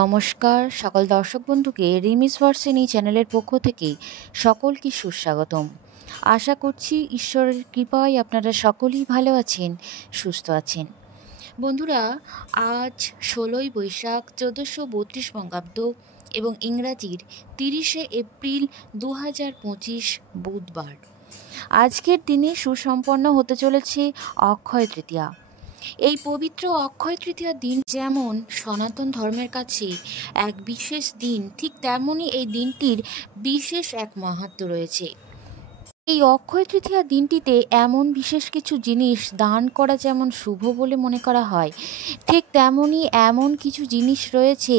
নমস্কার সকল দর্শক বন্ধুকে রিমিস ভার্সিনি চ্যানেলের পক্ষ থেকে সকলকে সুস্বাগতম। আশা করছি ঈশ্বরের কৃপায় আপনারা সকলেই ভালো আছেন, সুস্থ আছেন। বন্ধুরা, আজ 16ই বৈশাখ 1432 বঙ্গাব্দ এবং ইংরাজির 30শে এপ্রিল 2025 বুধবার। আজকের দিনে সুসম্পন্ন হতে চলেছে অক্ষয় তৃতীয়া। এই পবিত্র অক্ষয় তৃতীয়ার দিন যেমন সনাতন ধর্মের কাছে এক বিশেষ দিন, ঠিক তেমনই এই দিনটির বিশেষ এক মাহাত্ম্য রয়েছে। এই অক্ষয় তৃতীয়া দিনটিতে এমন বিশেষ কিছু জিনিস দান করা যেমন শুভ বলে মনে করা হয়, ঠিক তেমনই এমন কিছু জিনিস রয়েছে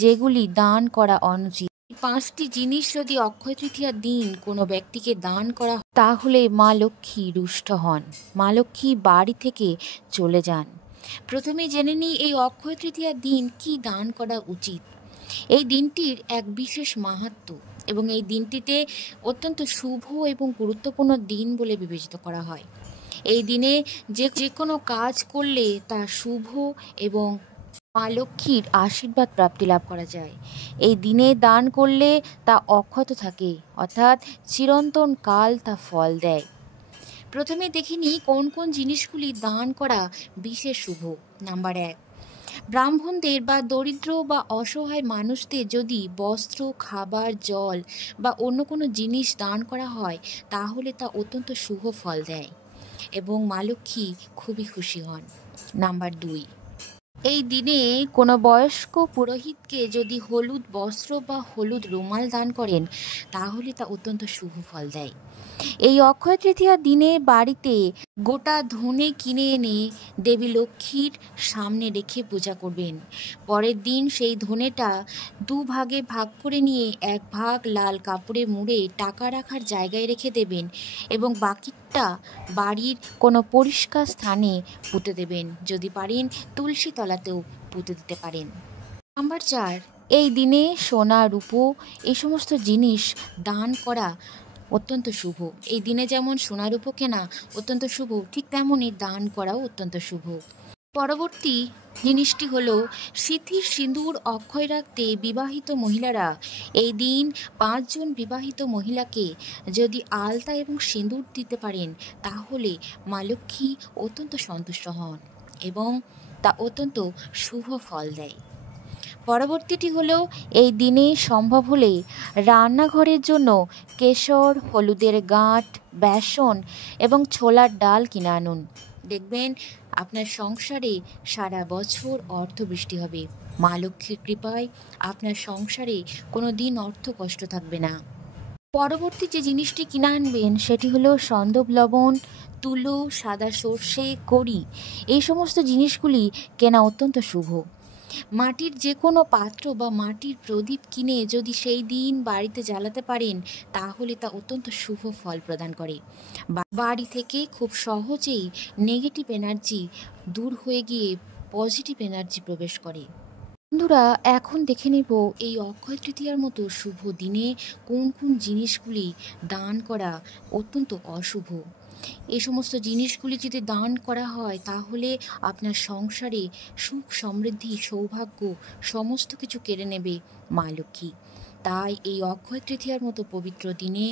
যেগুলি দান করা অনুচিত। 5টি জিনিস যদি অক্ষয় তৃতীয়ার দিন কোনো ব্যক্তিকে দান করা হয় তাহলে মা লক্ষ্মী রুষ্ট হন, মা লক্ষ্মী বাড়ি থেকে চলে যান। প্রথমে জেনে নিই এই অক্ষয় তৃতীয়ার দিন কি দান করা উচিত। এই দিনটির এক বিশেষ মাহাত্ম্য এবং এই দিনটিতে অত্যন্ত শুভ এবং গুরুত্বপূর্ণ দিন বলে বিবেচিত করা হয়। এই দিনে যে কোনো কাজ করলে তা শুভ এবং মা লক্ষ্মীর আশীর্বাদ প্রাপ্তি লাভ করা যায়। এই দিনে দান করলে তা অক্ষত থাকে, অর্থাৎ চিরন্তন কাল তা ফল দেয়। প্রথমে দেখিনি কোন কোন জিনিসগুলি দান করা বিশেষ শুভ। নাম্বার 1, ব্রাহ্মণদের বা দরিদ্র বা অসহায় মানুষদের যদি বস্ত্র, খাবার, জল বা অন্য কোনো জিনিস দান করা হয় তাহলে তা অত্যন্ত শুভ ফল দেয় এবং মা লক্ষ্মী খুবই খুশি হন। নাম্বার 2, এই দিনে কোনো বয়স্ক পুরোহিতকে যদি হলুদ বস্ত্র বা হলুদ রুমাল দান করেন তাহলে তা অত্যন্ত শুভ ফল দেয়। এই অক্ষয় তৃতীয়ার দিনে বাড়িতে গোটা ধনে কিনে এনে দেবী লক্ষ্মীর সামনে রেখে পূজা করবেন। পরের দিন সেই ধনেটা 2 ভাগে ভাগ করে নিয়ে 1 ভাগ লাল কাপড়ে মুড়ে টাকা রাখার জায়গায় রেখে দেবেন এবং বাকিটা বাড়ির কোনো পরিষ্কার স্থানে পুঁতে দেবেন। যদি পারেন তুলসী তলাতেও পুঁতে দিতে পারেন। নাম্বার 4, এই দিনে সোনা, রূপো এই সমস্ত জিনিস দান করা অত্যন্ত শুভ। এই দিনে যেমন সোনা রূপো কেনা অত্যন্ত শুভ, ঠিক তেমনই দান করাও অত্যন্ত শুভ। পরবর্তী জিনিসটি হলো সিঁথির সিঁদুর অক্ষয় রাখতে বিবাহিত মহিলারা এই দিন 5 জন বিবাহিত মহিলাকে যদি আলতা এবং সিঁদুর দিতে পারেন তাহলে মা লক্ষ্মী অত্যন্ত সন্তুষ্ট হন এবং তা অত্যন্ত শুভ ফল দেয়। পরবর্তীটি হলো এই দিনে সম্ভব হলে রান্নাঘরের জন্য কেশর, হলুদের গাঁট, বেসন এবং ছোলার ডাল কিনে আনুন। দেখবেন আপনার সংসারে সারা বছর অর্থবৃষ্টি হবে। মা লক্ষ্মীর কৃপায় আপনার সংসারে কোনো দিন অর্থ কষ্ট থাকবে না। পরবর্তী যে জিনিসটি কিনে আনবেন সেটি হলো সন্দব লবণ, তুলো, সাদা সর্ষে, কড়ি এই সমস্ত জিনিসগুলি কেনা অত্যন্ত শুভ। মাটির যে কোনো পাত্র বা মাটির প্রদীপ কিনে যদি সেই দিন বাড়িতে জ্বালাতে পারেন তাহলে তা অত্যন্ত শুভ ফল প্রদান করে। বাড়ি থেকে খুব সহজেই নেগেটিভ এনার্জি দূর হয়ে গিয়ে পজিটিভ এনার্জি প্রবেশ করে। বন্ধুরা, এখন দেখে নেব এই অক্ষয় তৃতীয়ার মতো শুভ দিনে কোন কোন জিনিসগুলি দান করা অত্যন্ত অশুভ। এই সমস্ত জিনিসগুলি যদি দান করা হয় তাহলে আপনার সংসারে সুখ, সমৃদ্ধি, সৌভাগ্য সমস্ত কিছু কেড়ে নেবে মা লক্ষ্মী। তাই এই অক্ষয় তৃতীয়ার মতো পবিত্র দিনে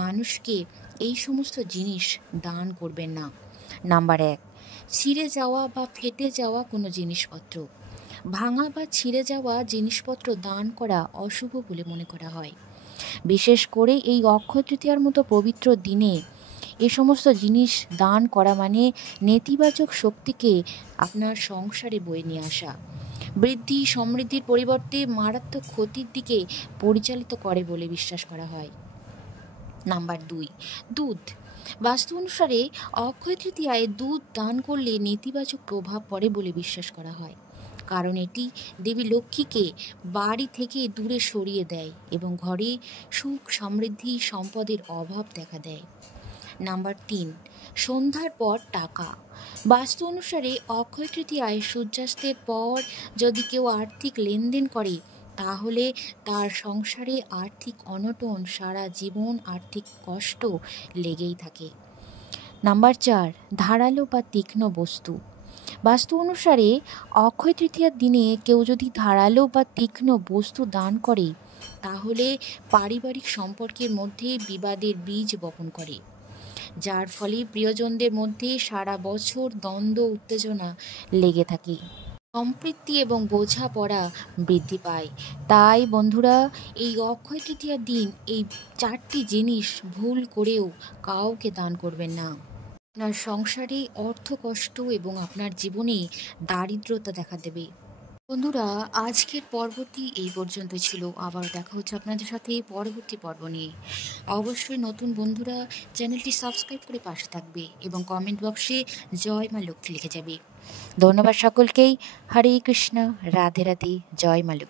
মানুষকে এই সমস্ত জিনিস দান করবেন না। নাম্বার 1, ছিঁড়ে যাওয়া বা ফেটে যাওয়া কোনো জিনিসপত্র। ভাঙা বা ছিঁড়ে যাওয়া জিনিসপত্র দান করা অশুভ বলে মনে করা হয়। বিশেষ করে এই অক্ষয় তৃতীয়ার মতো পবিত্র দিনে এ সমস্ত জিনিস দান করা মানে নেতিবাচক শক্তিকে আপনার সংসারে বয়ে নিয়ে আসা, বৃদ্ধি সমৃদ্ধির পরিবর্তে মারাত্মক ক্ষতির দিকে পরিচালিত করে বলে বিশ্বাস করা হয়। নাম্বার 2, দুধ। বাস্তু অনুসারে অক্ষয় তৃতীয়ায় দুধ দান করলে নেতিবাচক প্রভাব পড়ে বলে বিশ্বাস করা হয়, কারণ এটি দেবী লক্ষ্মীকে বাড়ি থেকে দূরে সরিয়ে দেয় এবং ঘরে সুখ, সমৃদ্ধি, সম্পদের অভাব দেখা দেয়। নাম্বার 3, সন্ধ্যার পর টাকা। বাস্তু অনুসারে অক্ষয় তৃতীয়ায় সূর্যাস্তের পর যদি কেউ আর্থিক লেনদেন করে তাহলে তার সংসারে আর্থিক অনটন, সারা জীবন আর্থিক কষ্ট লেগেই থাকে। নাম্বার 4, ধারালো বা তীক্ষ্ণ বস্তু। বাস্তু অনুসারে অক্ষয় তৃতীয়ার দিনে কেউ যদি ধারালো বা তীক্ষ্ণ বস্তু দান করে তাহলে পারিবারিক সম্পর্কের মধ্যে বিবাদের বীজ বপন করে, যার ফলে প্রিয়জনদের মধ্যে সারা বছর দ্বন্দ্ব উত্তেজনা লেগে থাকে, সম্পৃক্তি এবং বোঝাপড়া বৃদ্ধি পায়। তাই বন্ধুরা, এই অক্ষয় তৃতীয়ার দিন এই 4টি জিনিস ভুল করেও কাউকে দান করবেন না। আপনার সংসারে অর্থকষ্ট এবং আপনার জীবনে দারিদ্রতা দেখা দেবে। বন্ধুরা, আজকের পর্বটি এই পর্যন্ত ছিল। আবার দেখা হচ্ছে আপনাদের সাথে পরবর্তী পর্ব নিয়ে। অবশ্যই নতুন বন্ধুরা চ্যানেলটি সাবস্ক্রাইব করে পাশে থাকবে এবং কমেন্ট বক্সে জয় মা লক্ষ্মী লিখে যাবে। ধন্যবাদ সকলকেই। হরে কৃষ্ণ, রাধে রাধে, জয় মা লক্ষ্মী।